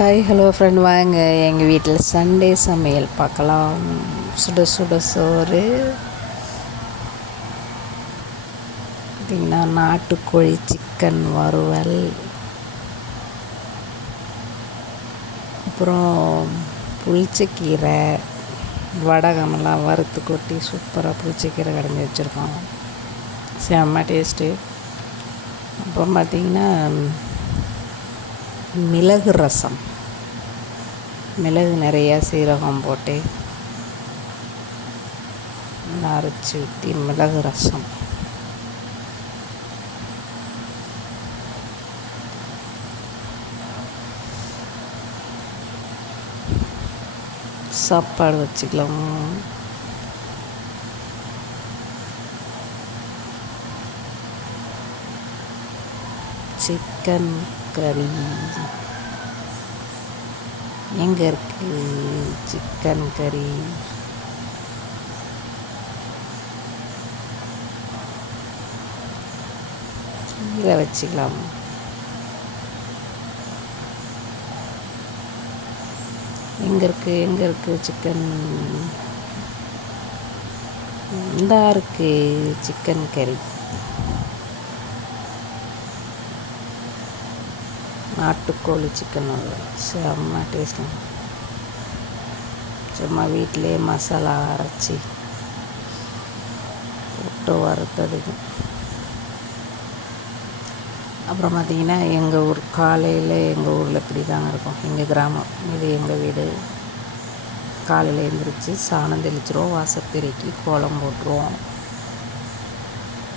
Hi hello friend, வாங்க எங்கள் வீட்டில் சண்டே சமையல் பார்க்கலாம். சுட சுட சோறு, பார்த்திங்கன்னா நாட்டுக்கோழி சிக்கன் வறுவல், அப்புறம் புளிச்சக்கீரை, வடகமெல்லாம் வறுத்து கொட்டி சூப்பராக புளிச்சக்கீரை கடைஞ்சி வச்சுருக்கோம். செம்ம டேஸ்ட்டு. அப்புறம் பார்த்திங்கன்னா மிளகு ரசம், மிளகு நிறையா சீரகம் போட்டு நல்லா அரைச்சி ஊற்றி மிளகு ரசம். சாப்பாடு வச்சுக்கலாம். சிக்கன் கறி எங்கே இருக்குது? சிக்கன் கறி கீரை வச்சுக்கலாம். எங்கே இருக்குது சிக்கன்? இந்தா இருக்குது சிக்கன் கறி. நாட்டுக்கோழி சிக்கன் செம்ம டேஸ்ட். சும்மா வீட்டிலே மசாலா அரைச்சி போட்டு வறுத்ததுக்கு. அப்புறம் பார்த்திங்கன்னா எங்கள் ஊர் காலையில் எங்கள் ஊரில் இப்படி தாங்க இருக்கும். எங்கள் கிராமம் இது, எங்கள் வீடு. காலையில் எழுந்திரிச்சி சாணம் தெளிச்சிருவோம், வாசப்பெருக்கி கோலம் போட்டுருவோம்.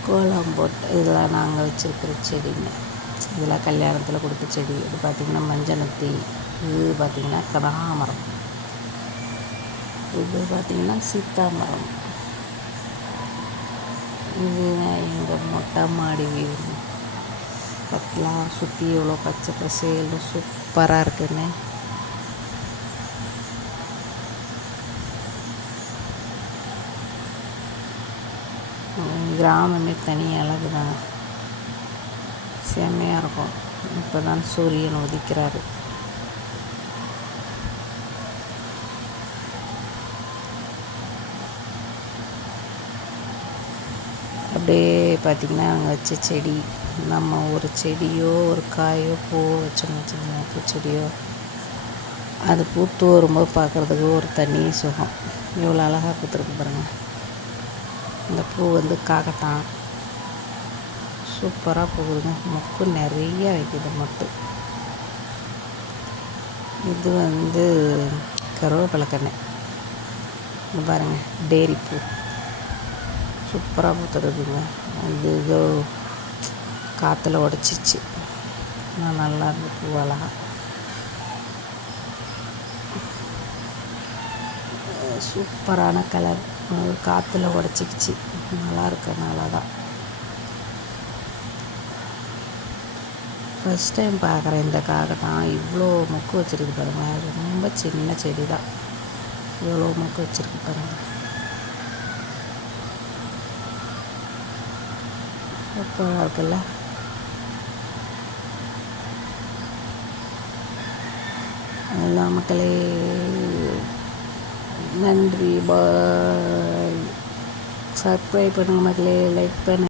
கோலம் போட்டு இதெல்லாம் நாங்கள் வச்சுருக்கிற செடிங்க. இதெல்லாம் கல்யாணத்தில் கொடுத்த செடி. இது பார்த்திங்கன்னா மஞ்சனத்தி, இது பார்த்திங்கன்னா கனகாமரம், இது பார்த்திங்கன்னா சீத்தாமரம். இதுதான் எங்கள் மொட்டை மாடி வீடு. பக்கலாம் சுற்றி எவ்வளோ பச்சை பசேல்னு சூப்பராக இருக்குன்னு. கிராமமே தனி அழகு தாங்க, செம்மையாக இருக்கும். இப்போ தான் சூரியன் உதிக்கிறாரு. அப்படியே பார்த்திங்கன்னா அங்கே வச்ச செடி, நம்ம ஒரு செடியோ ஒரு காயோ பூ வச்சோம்னு வச்சுக்கோங்க, பூச்செடியோ, அது பூத்து வரும்போது பார்க்குறதுக்கு ஒரு தனி சுகம். எவ்வளோ அழகாக பூத்துருக்கு பாருங்கள். இந்த பூ வந்து காக்கட்டான், சூப்பராக போகுதுங்க. மொக்கு நிறைய வைக்குது மொட்டு. இது வந்து கருவேப்பிலை கன்று. இது பாருங்கள், டேரி பூ சூப்பராக பூத்துருக்குங்க. இது ஏதோ காற்றுல உடச்சிச்சு, ஆனால் நல்லா இருக்கு பூ அழகா. சூப்பரான கலர், காற்றுல உடச்சிக்கிச்சு, நல்லா இருக்கனால தான். ஃபஸ்ட் டைம் பார்க்குறேன் இந்த காக்கட்டான். இவ்வளோ மொக்கு வச்சுருக்கு பாருங்கள். ரொம்ப சின்ன செடி தான், இவ்வளோ மொக்கு வச்சுருக்கு பாருங்கள். சூப்பராக இருக்குல்ல. எல்லாம் மக்களே, நன்றி, பாய். சப்ஸ்கிரைப் பண்ணுங்கள் மக்களே, லைக் பண்ணுங்கள்.